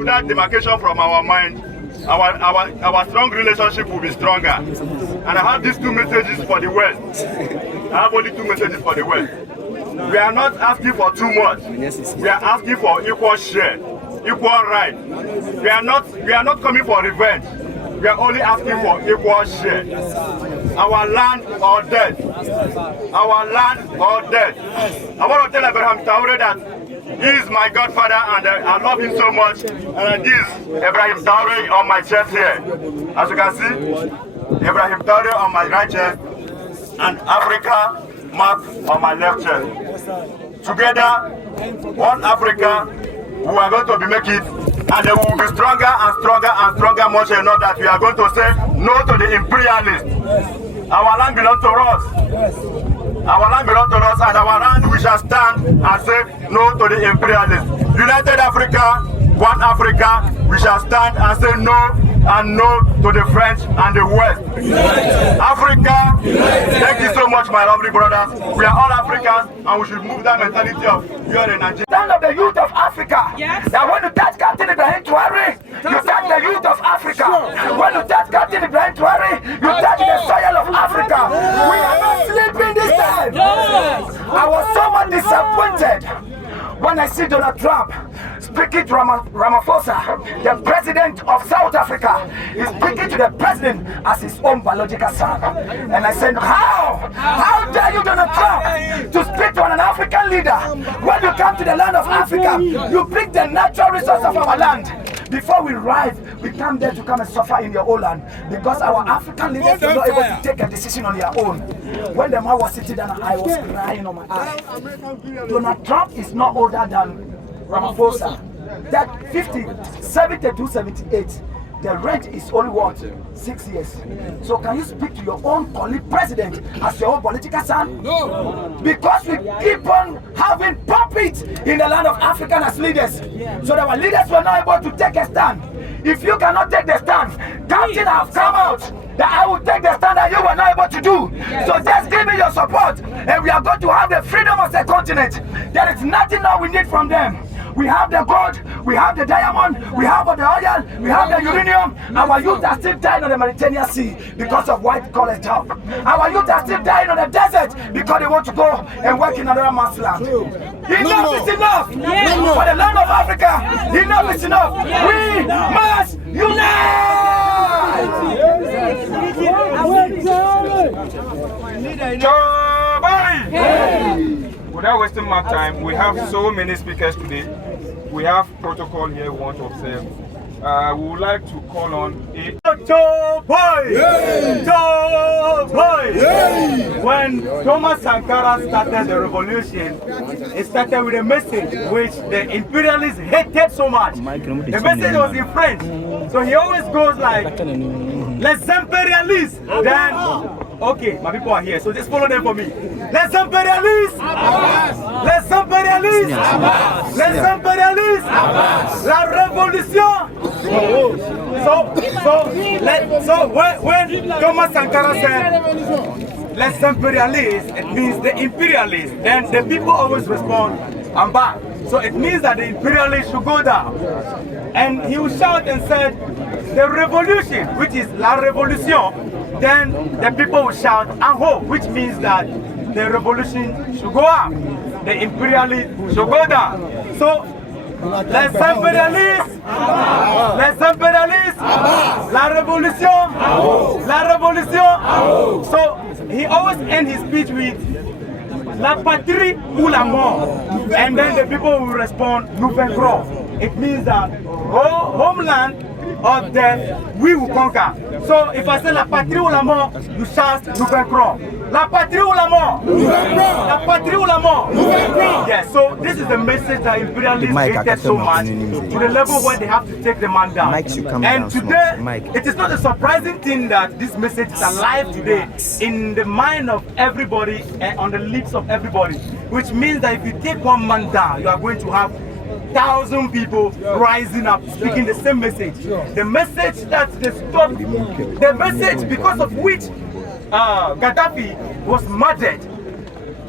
remove that demarcation from our mind, our strong relationship will be stronger. And I have these two messages for the West. I have only two messages for the West. We are not asking for too much. We are asking for equal share, equal right. We are not coming for revenge. We are only asking for equal share. Our land or death. Our land or death. I want to tell Ibrahim Traore that he is my godfather and I love him so much. And this Ibrahim Traore on my chest here. As you can see, Ibrahim Traore on my right chest and Africa map on my left chest. Together, one Africa, we are going to be make it, and they will be stronger and stronger and stronger, much enough that we are going to say no to the imperialists. Our land belongs to us. Our land belongs to us, and our land we shall stand and say no to the imperialists. United Africa, one Africa, we shall stand and say no and no to the French and the West. Africa, thank you so much, my lovely brothers. We are all Africans, and we should move that mentality of you are a Nigerian. Stand of the youth of Africa. Yes. Now when you touch Captain Ibrahim Traore, you touch the youth of Africa. Sure. When you touch Captain Ibrahim Traore, you touch the soil of Africa. We are not sleeping this time. Yes. I was somewhat disappointed when I see Donald Trump speaking to Ramaphosa, the president of South Africa, is speaking to the president as his own biological son. And I said, how dare you, Donald Trump, to speak to an African leader? When you come to the land of Africa, you pick the natural resource of our land. Before we arrive, we come there to come and suffer in your own land because our African leaders were not able to take a decision on their own. When the man was sitting down, I was crying on my eyes. Donald Trump is not older than Ramaphosa. That 50, 72, 78. The range is only what? 6 years. So can you speak to your own colleague president as your own political son? No. Because we keep on having puppets in the land of Africa as leaders. So that our leaders were not able to take a stand. If you cannot take the stand, Captain have come out that I will take the stand that you were not able to do. Yes. So just give me your support and we are going to have the freedom of the continent. There is nothing that we need from them. We have the gold, we have the diamond, we have the oil, we have the uranium. Our youth are still dying on the Mediterranean Sea because of white collar job. Our youth are still dying on the desert because they want to go and work in another man's land. Enough is enough! Yes. For the land of Africa, enough is enough! Yes. We must unite! Without wasting my time, we have so many speakers today. We have protocol here we want to observe. We would like to call on When Thomas Sankara started the revolution, it started with a message which the imperialists hated so much. The message was in French. So he always goes like, Les impérialistes. Then, okay, my people are here, so just follow them for me. Les impérialistes. Les impérialistes. Les impérialistes. La révolution. So when Thomas Sankara said, Les impérialistes, it means the imperialists. Then the people always respond, I'm back. So it means that the imperialists should go down. And he will shout and said, the revolution, which is la révolution, then the people will shout en haut, which means that the revolution should go up. The imperialists should go down. So, les impérialistes, la révolution, la révolution. So, he always ends his speech with la patrie ou la mort. And then the people will respond, nous vaincrons. It means that homeland or death, we will conquer. So if I say la patrie ou la mort, you shout, nous vaincrons. La patrie ou la mort? Nous vaincrons. La patrie ou la mort? Nous vaincrons. Yes, so this is the message that imperialists hated so much to the level where they have to take the man down. And today, it is not a surprising thing that this message is alive today in the mind of everybody and on the lips of everybody. Which means that if you take one man down, you are going to have 1,000 people rising up speaking the same message. The message that they stopped, the message because of which Gaddafi was murdered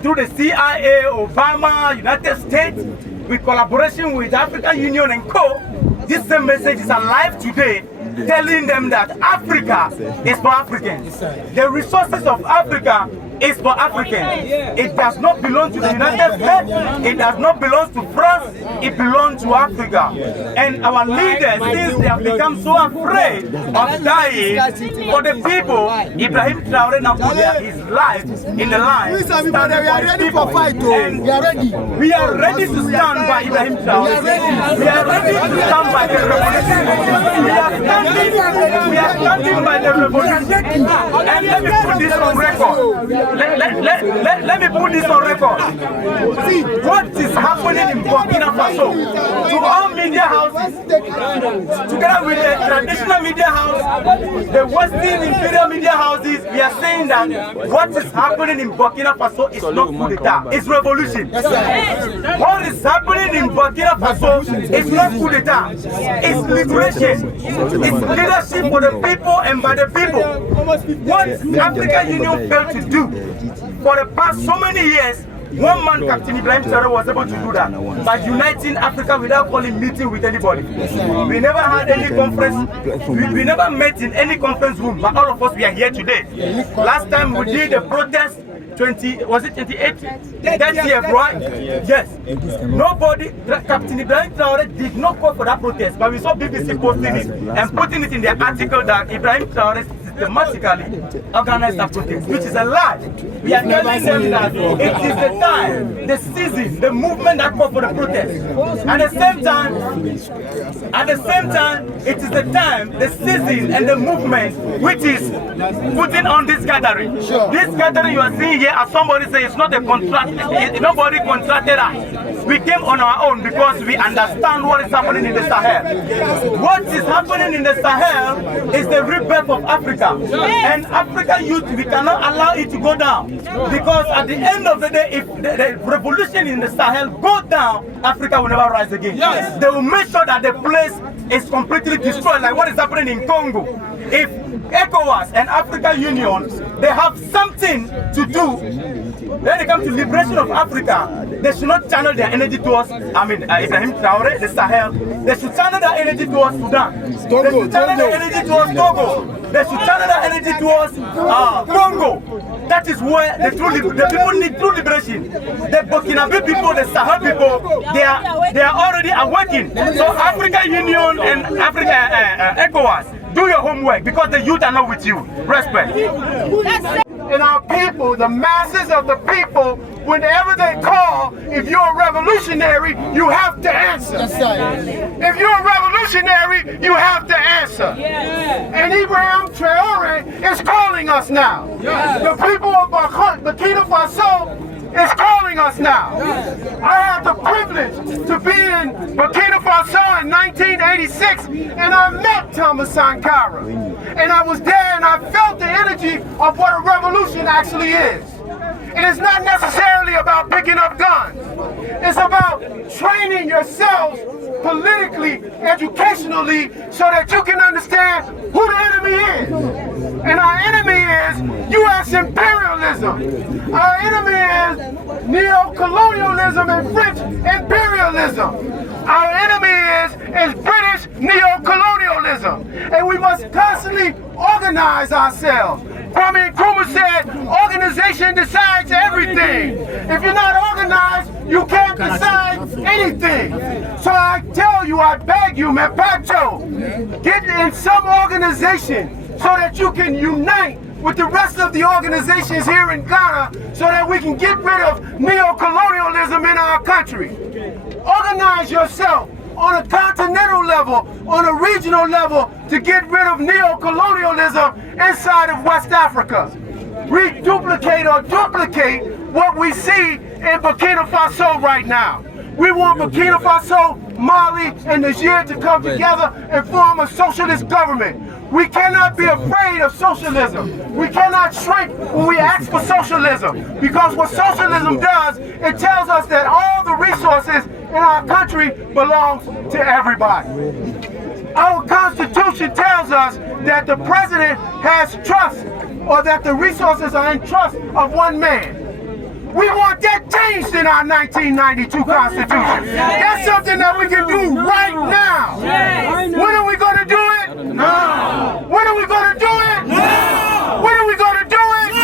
through the CIA, Obama, United States, with collaboration with the African Union and Co. this same message is alive today, telling them that Africa is for Africans. The resources of Africa is for Africans. It does not belong to the United States. It does not belong to France. It belongs to Africa. And our leaders, since they have become so afraid of dying for the people, Ibrahim Traore now put his life in the line. We are ready for fight. And we are ready to stand by Ibrahim Traore. We are ready to stand by the revolution. We are standing by the revolution. And let me put this on record. Let me put this on record. See what is happening in Burkina Faso to all media houses, together with the traditional media house, the Western imperial media houses. We are saying that what is happening in Burkina Faso is not coup d'etat, it's revolution. What is happening in Burkina Faso is not coup d'etat, it's liberation. It's leadership for the people and by the people. What African Union failed to do for the past so many years, one man, Captain Ibrahim Traore, was able to do that by uniting Africa without calling meeting with anybody. We never had any conference, we never met in any conference room, but all of us, we are here today. Last time we did a protest, 28? That year, right? Yes. Nobody, Captain Ibrahim Traore did not call for that protest, but we saw BBC posting it and putting it in their article that Ibrahim Traore systematically organized that protest, which is a lie. We are telling them that it is the time, the season, the movement that called for the protest. At the same time, it is the time, the season, and the movement which is putting on this gathering. This gathering you are seeing here, as somebody says, it's not a contract. Nobody contracted us. We came on our own because we understand what is happening in the Sahel. What is happening in the Sahel is the rebirth of Africa. And African youth, we cannot allow it to go down. Because at the end of the day, if the revolution in the Sahel goes down, Africa will never rise again. Yes. They will make sure that the place is completely destroyed, like what is happening in Congo. If ECOWAS and African Union, they have something to do when it comes to liberation of Africa, they should not channel their energy towards, Ibrahim Traore, the Sahel. They should channel their energy towards Sudan. They should channel their energy towards Togo. They should channel their energy towards Congo. That is where the people need true liberation. The Burkinabe people, the Sahel people, they are already awakened. So African Union and ECOWAS, do your homework because the youth are not with you. Respect. And our people, the masses of the people, whenever they call, if you're a revolutionary, you have to answer. If you're a revolutionary, you have to answer. And Ibrahim Traore is calling us now. The people of Burkina Faso is calling us now. I had the privilege to be in Burkina Faso in 1986, and I met Thomas Sankara. And I was there and I felt the energy of what a revolution actually is. It is not necessarily about picking up guns. It's about training yourselves politically, educationally, so that you can understand who the enemy is. And our enemy is U.S. imperialism. Our enemy is neo-colonialism and French imperialism. Our enemy is British neo-colonialism. And we must constantly organize ourselves. Kwame Nkrumah said, organization decides everything. If you're not organized, you can't decide anything. So I tell you, I beg you, Mepacho, get in some organization so that you can unite with the rest of the organizations here in Ghana so that we can get rid of neo-colonialism in our country. Organize yourself on a continental level, on a regional level, to get rid of neo-colonialism inside of West Africa. Reduplicate or duplicate what we see in Burkina Faso right now. We want Burkina Faso, Mali, and Niger to come together and form a socialist government. We cannot be afraid of socialism. We cannot shrink when we ask for socialism, because what socialism does, it tells us that all the resources in our country belongs to everybody. Our Constitution tells us that the president has trust, or that the resources are in trust of one man. We want that changed in our 1992 Constitution. That's something that we can do right now. When are we going to do it? No. When are we going to do it? No. When are we going to do it? No.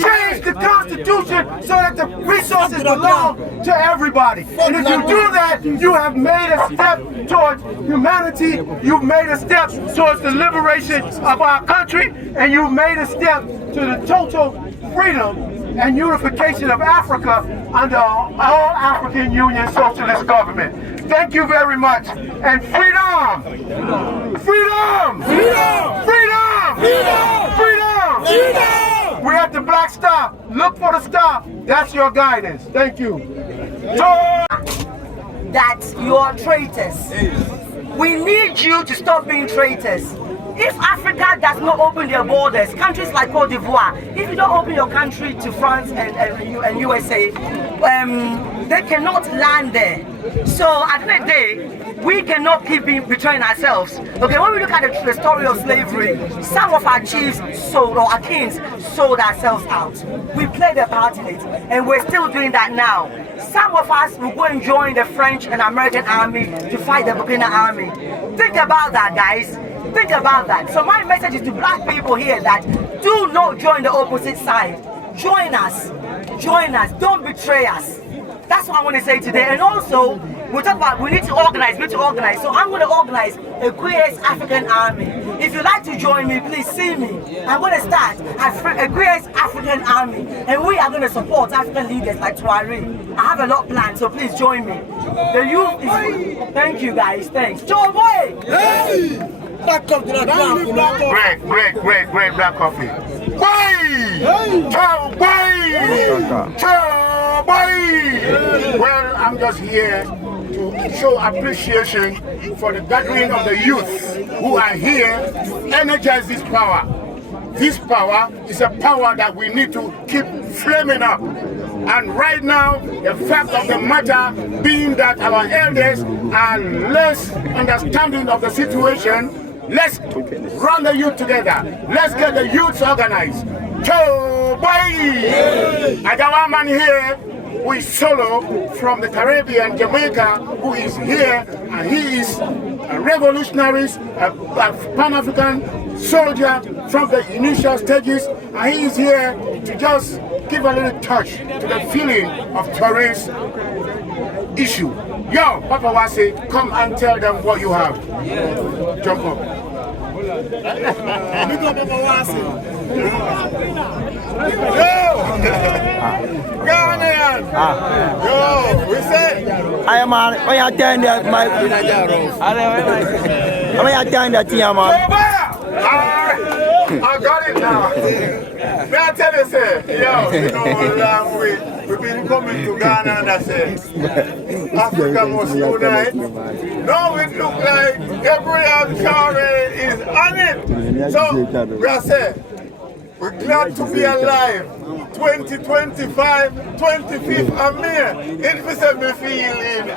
Change the Constitution so that the resources belong to everybody. And if you do that, you have made a step towards humanity. You've made a step towards the liberation of our country, and you've made a step to the total freedom and unification of Africa under all African Union socialist government. Thank you very much. And freedom! Freedom! Freedom! Freedom! Freedom! Freedom! Freedom! We're at the Black Star. Look for the star. That's your guidance. Thank you. That you are traitors. We need you to stop being traitors. If Africa does not open their borders, countries like Côte d'Ivoire, if you don't open your country to France and USA, they cannot land there. So at the end of the day, we cannot keep betraying ourselves. Okay, when we look at the story of slavery, some of our chiefs sold, or our kings sold ourselves out. We played a part in it, and we're still doing that now. Some of us will go and join the French and American army to fight the Burkina army. Think about that, guys. Think about that. So my message is to black people here that do not join the opposite side. Join us. Join us. Don't betray us. That's what I want to say today. And also, we talk about we need to organize. So I'm going to organize a Queers African Army. If you'd like to join me, please see me. I'm going to start a Queers African Army. And we are going to support African leaders like Traore. I have a lot planned, so please join me. The youth is... Thank you, guys. Thanks. Joe boy! Great black coffee. Well, I'm just here to show appreciation for the gathering of the youth who are here to energize this power. This power is a power that we need to keep flaming up. And right now, the fact of the matter being that our elders are less understanding of the situation, let's run the youth together. Let's get the youths organized. Cho boy! I got one man here who is solo from the Caribbean, Jamaica, who is here, and he is a revolutionary, a Pan-African soldier from the initial stages, and he is here to just give a little touch to the feeling of Traore's issue. Yo, Papa Wase, come and tell them what you have. Jump up. Yo! Ghanaian! Yo, we say? I am on. When you attend that, my. When you attend that, man. I got it now. May I tell you, say, yo, you know what long we've been coming to Ghana and I say, Africa must unite. Now it look like Ibrahim Traore is on it. So, we are saying, we're glad to be alive. 2025, 25th of May. Invisible feeling,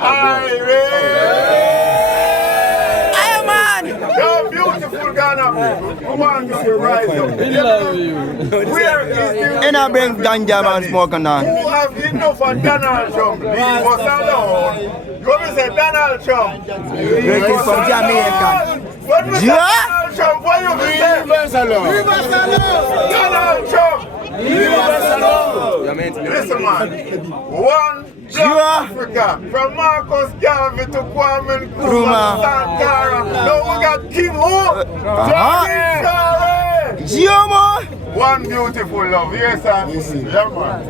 Yo, beautiful Ghana people, who want to rise up. We love you. Where is the... And I bring ganja man smoking on. Who have enough of Donald Trump? Leave us alone. When we say Donald Trump, leave us from Jamaica. When we say Donald Trump, what you say? Leave us alone. Leave us alone. Donald Trump, leave us alone. Listen, man. One Black Africa, from Marcus Garvey to Kwame Nkrumah, Sankara. Now we got King Who? Traore. One beautiful love. Yes, sir. Yeah, man.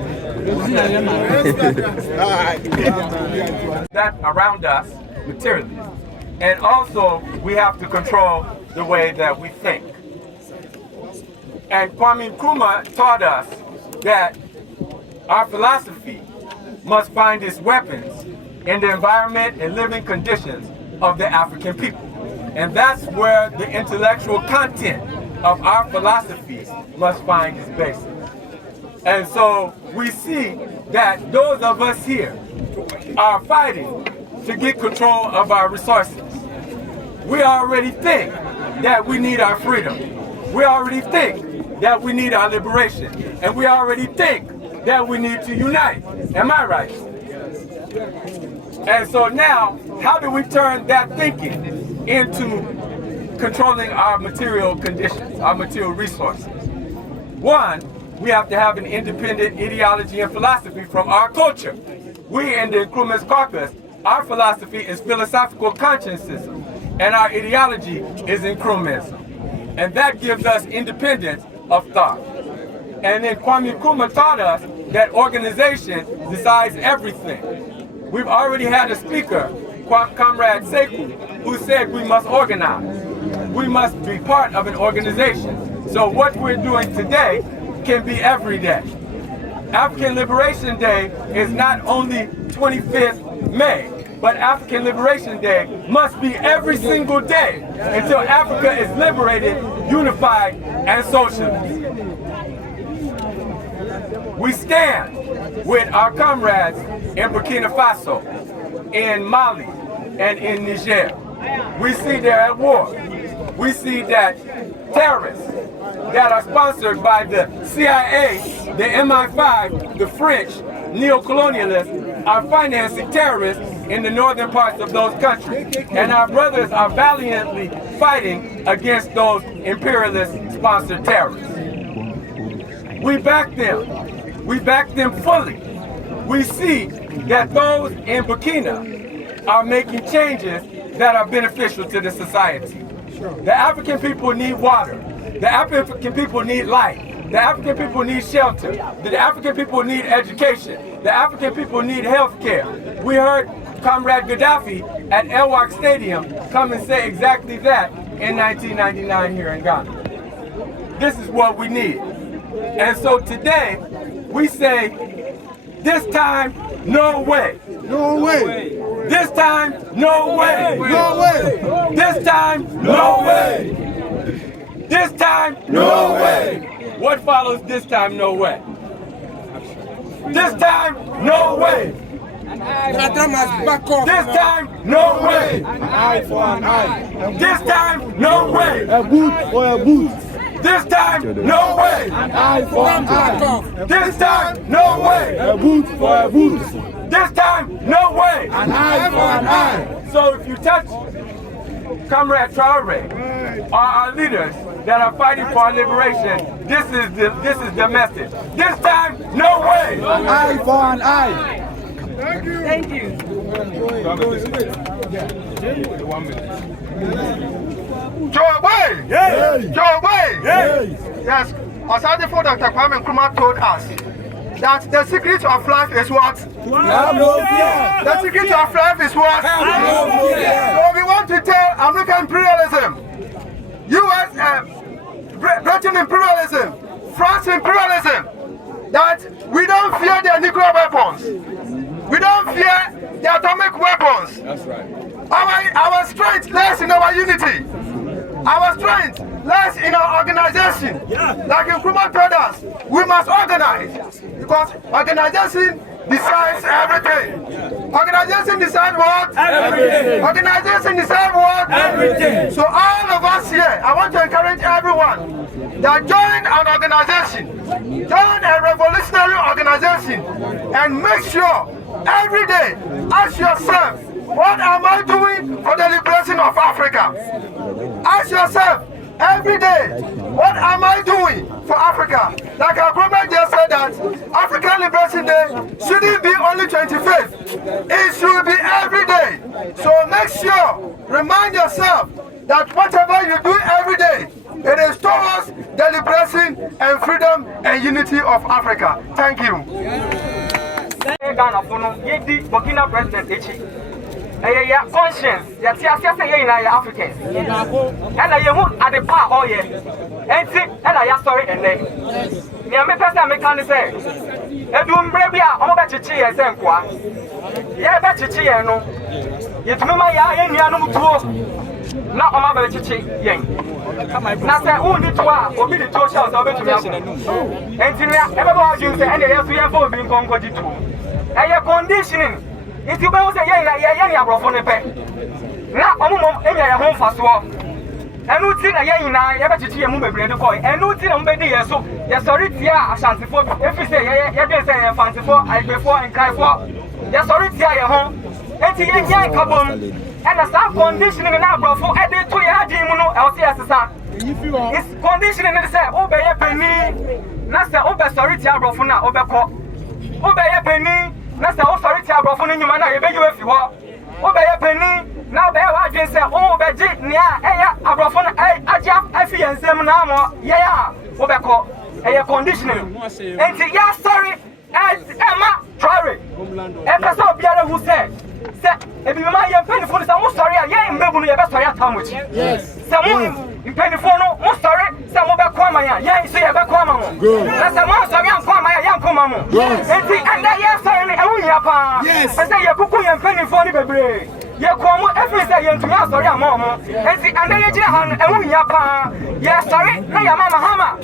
That around us materially. And also, we have to control the way that we think. And Kwame Nkrumah taught us that our philosophy must find its weapons in the environment and living conditions of the African people. And that's where the intellectual content of our philosophies must find its basis. And so we see that those of us here are fighting to get control of our resources. We already think that we need our freedom. We already think that we need our liberation. And we already think that we need to unite. Am I right? And so now, how do we turn that thinking into controlling our material conditions, our material resources? One, we have to have an independent ideology and philosophy from our culture. We in the Nkrumah's caucus, our philosophy is philosophical conscientism, and our ideology is Nkrumahism. And that gives us independence of thought. And then Kwame Nkrumah taught us that organization decides everything. We've already had a speaker, Comrade Sekou, who said we must organize. We must be part of an organization. So what we're doing today can be every day. African Liberation Day is not only 25th May, but African Liberation Day must be every single day until Africa is liberated, unified, and socialist. We stand with our comrades in Burkina Faso, in Mali, and in Niger. We see they're at war. We see that terrorists that are sponsored by the CIA, the MI5, the French, neo-colonialists, are financing terrorists in the northern parts of those countries. And our brothers are valiantly fighting against those imperialist-sponsored terrorists. We back them. We back them fully. We see that those in Burkina are making changes that are beneficial to the society. The African people need water. The African people need light. The African people need shelter. The African people need education. The African people need health care. We heard Comrade Gaddafi at El Wak Stadium come and say exactly that in 1999 here in Ghana. This is what we need. And so today, we say, this time, no way. No way. This time, no way. No way. This time, no way. This time, no way. What follows this time, no way? This time, no way. This time, no way. An eye for an eye. This time, no way. A boot for a boot. This time, no way. An eye for an eye. This time, no way. A boot for a boot. This time, no way. An eye for an eye. So if you touch Comrade Traore or our leaders that are fighting for our liberation, this is the message. This time, no way. An eye for an eye. Thank you. Thank you. Traore! Traore! Yes, Osadefo Dr. Kwame Nkrumah told us that the secret of life is what? The secret of life is what? So we want to tell American imperialism, US, Britain imperialism, France imperialism, that we don't fear their nuclear weapons. We don't fear the atomic weapons. That's right. Our strength lies in our unity. Our strength lies in our organization. Like Nkrumah told us, we must organize. Because organization decides everything. Organization decides what? Everything. Organization decides what? Everything. So all of us here, I want to encourage everyone that join an organization, join a revolutionary organization, and make sure every day, ask yourself, what am I doing for the liberation of Africa? Ask yourself, every day, what am I doing for Africa? Like our program just said that African Liberation Day shouldn't be only 25th. It should be every day. So make sure, remind yourself that whatever you do every day, it is towards the liberation and freedom and unity of Africa. Thank you. Burkina president conscience, Africans. And I at the part all year. And I sorry and then. The person can say, I do maybe I'm better cheer and send qua. Yeah, better cheer no. Yet no my no tour. Not on my better cheer. Now say, who need to or be the two shells of it. And everybody you say, and the FVFO being conquered too. And your conditioning. If you say, yeah, you're from the pay. Now, I'm home for so. And who think again, I ever to see a movie to call, and who think I'm ready, so yes, sorry, yeah, Ashanti for if you say, yeah, say, fancy for, I before and cry for, yes, sorry, yeah, home, and to young couple, and a sound conditioning in our for added to your demon, LCS. It's conditioning and say, obey a penny, Nasa, obey, sorry, Tiabro for now, obey a penny, Nasa, sorry, Tiabro for you, man, I beg you if you are, obey a penny. Now they are just say, oh, Beji, yeah, Abrafon, I feel and some now, yeah, Obeko, a conditioning. And say, yeah, sorry, Emma, Traore, and that's all Biara who said, if you mind your penny for some sorry, yeah, in Bebu, you best sorry at Tamwich. Yes, someone in penny for no sorry, some of Kwamaya, yeah, say about Kwamamo. That's a monster, young Kwamaya, young Kwamamo. And that, yes, sorry, and we have, yes, I say, you're cooking and penny for the baby. You come every day into your story, Mama. And see, and then you have a woman, yes, sorry, no, your Mama Hammer.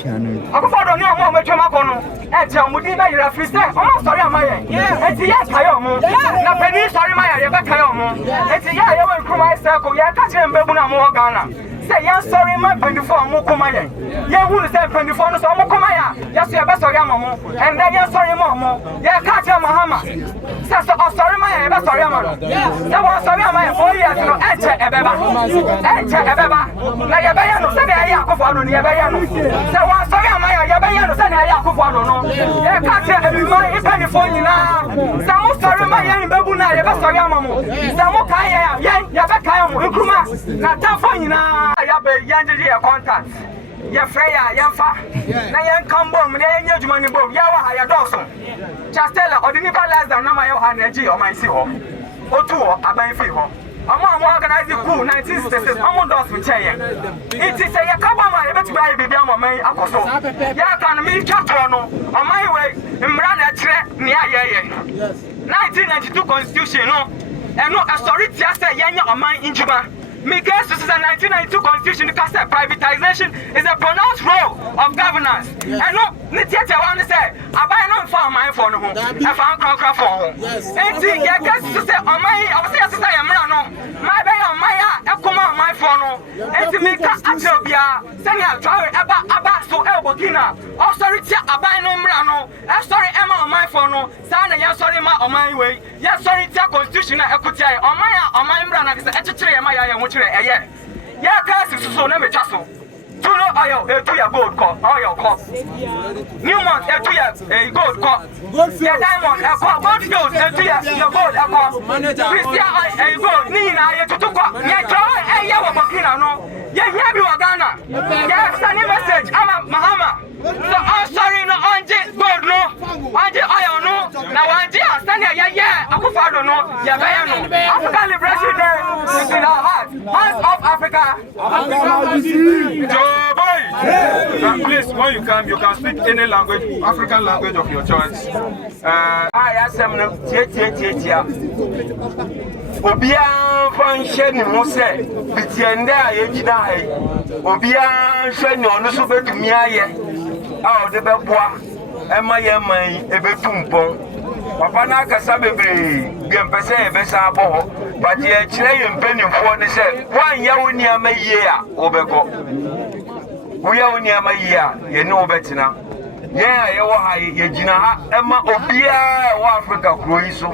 I go for your mom with your Macono, and tell me that you're a free step. Oh, sorry, Maya. And see, yes, Kayomo. Now, Penny, sorry, Maya, you're back, Kayomo. And see, yeah, you won't come my circle, you're catching Babuna Morgana. Say, yes, sorry, my 24 Mokomaya. You wouldn't say 24 no Mokomaya. Yes, you're best, sorry, Mama. And then you're sorry, Mama. You're catching Mahama. Says, oh, sorry, Maya, you're sorry, Mama. That was sorry. My 4 years ago, enter a beba. Like a bayano, send a yakofano, near bayano. So one sorry, my yabayano, send a yakofano. You can't tell every man is penny for you now. Some sorry, my young babuna, Yabasayamo. Some Kaya, Yabakayam, Ukuma, not tough for you now. I have a young contact. Yafreya, Yafa, Nayan Combo, Nayan Money Bob, Yawa, Yadawson. Just tell her, or the never less than my energy or my seal. Otuo aban fi ho amon organize the coup 1966 amon dos with chair it is a yakaba ma e betuma e bibia amon akoso ya kan mi twato no amai we mmra na kire ne ayeye 1992 constitution no e no authority say yenya amon injuba because this is a 1992 constitution because privatization is a pronounced role of governance. And no, Nitiate want to say, I buy no for my phone home, I found Conquer for home. And see, yeah, guess to say, on my, I was saying, I am no, my bay on my, come on my phone, and to make us Atobia, send out Traore, Abba, so Elbokina, oh, sorry, I buy no Mrano, I'm sorry, Emma on my phone, Sana, yes, sorry, ma on my way, yes, sorry, constitution, equity, on my Mrana, is a tree, my yeah, cars is so never tussle. To know oil, to your gold cup, oil cup. Newmont, to your gold cup. Your diamond, a cup, gold fields, to your gold, a cup. Christian, a gold, Nina, to cup. Yet, a yellow Bakina, no. Yeah, you are Ghana. Yeah, sending message, I'm a Mahama. So, I'm sorry, no, Angie, gold, no. Angie, oil, no. Now, Angie, yeah, I could follow, no. Yeah, African Liberation Day is in our heart. Hands off Africa. Please, when you can speak any language, African language of your choice. I ask them, Tia. Obia function Mose, Bitienda, Yejina, Obia Shannon, no super to me. Out the Bebois, and my Ebetumpo. Papa Nakasabe, Gampase, Besabo, but ye Chilean penny for the set. 1 year near my year, Obeko. We are near my year, you know better now. Yeah, you are Yejina, Emma Obia, Africa, Cruiso.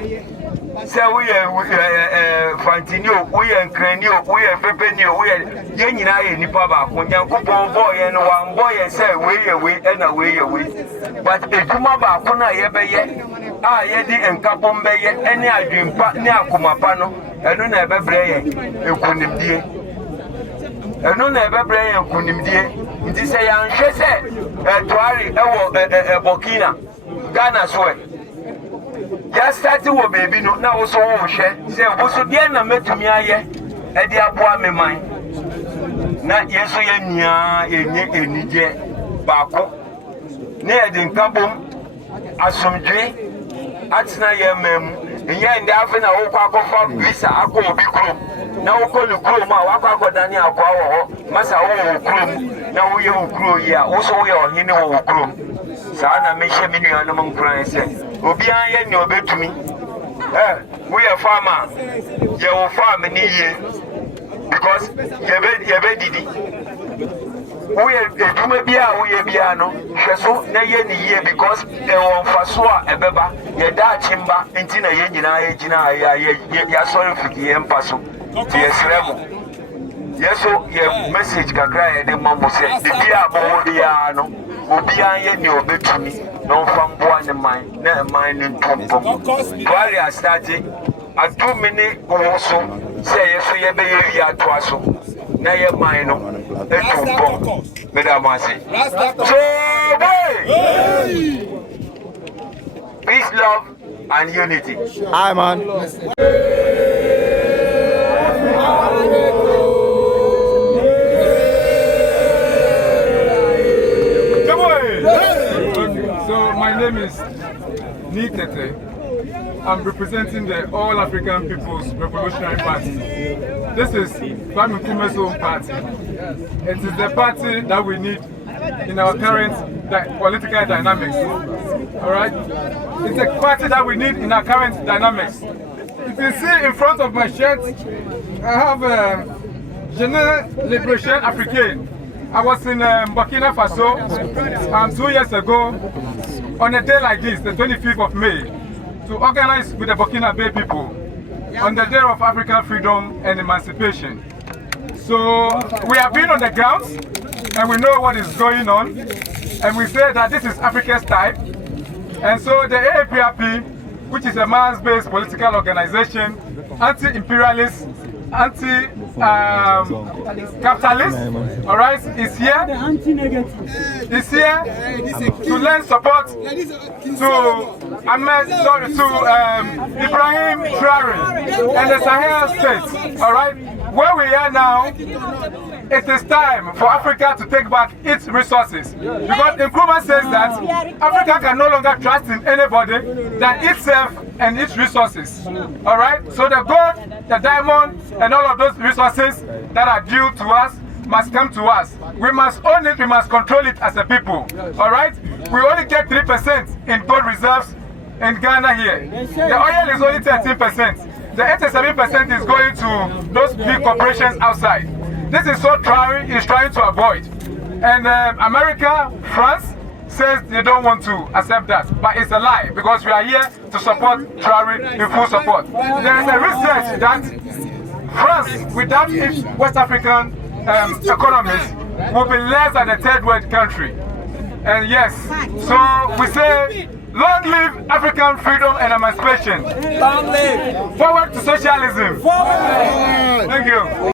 Say we are Fantino, we are Cranio, we are Pepenio, we are Yenina, Nipaba, when you go boy and one boy and say, way and away. But if Kumaba, Kuna Yebe, Yedi and Capombe, any I dream near Kumapano, and no never bray, you couldn't be. And no never bray, you couldn't be. It is a young Shese, Traore, Burkina, Ghana Sway. Just started with baby, no, now so share. Say, what's again? I met me, and the aboa mine. Not yes, so any day, Bako. Near the Kabum, as some day, at night, mem, and yet, the Afghan Okako visa, I go be crew. Now, call the crew, my Waka Daniel, Massa, now we are crew, yeah, also we are in our crew. Sana meshe mini among friends. Obia ye no betumi. We are farmer. Ye will farm ni ye. because yebe didi. We bia we bia no hweso na ye ni ye because e won faso a ebeba ye da chimba enti na ye nyina ye gina ya sorry fiki ye mpaso ti yesremo yeso ye message kakra ye de mambo se bia bo bia no obia ye ni obetumi no fambo an man na man ni ntompo wari a starting atu mini owoso se yeso ye be ye ya to aso na ye man no etumpo Mesdames, peace, love, and unity. Aye, man. So my name is Capt. I'm representing the All African People's Revolutionary Party. This is Kwame Nkrumah's own party. It is the party that we need in our current political dynamics. Alright? It's a party that we need in our current dynamics. You can see in front of my shirt, I have Jeunesse Liberation Africaine. I was in Burkina Faso 2 years ago on a day like this, the 25th of May, to organize with the Burkina Faso people on the Day of African Freedom and Emancipation. So we have been on the grounds and we know what is going on, and we say that this is Africa's type. And so the AAPRP, which is a mass-based political organization, anti-imperialist, anti-capitalist, all right, is here. Is here to lend support to Ibrahim Traore and the Sahel states. All right, where we are now, it is time for Africa to take back its resources, because Nkrumah says that Africa can no longer trust in anybody than itself and its resources. All right, so the gold, the diamond, and all of those resources that are due to us must come to us. We must own it, we must control it as a people. All right, we only get 3% in gold reserves in Ghana here. The oil is only 13%. The 87% is going to those big corporations outside. This is what Traore is trying to avoid. And America, France, says they don't want to accept that. But it's a lie, because we are here to support Traore in full support. There is a research that France, without its West African economies, will be less than a third world country. And yes, so we say, long live African freedom and emancipation. Long live. Forward to socialism. Forward. Thank you.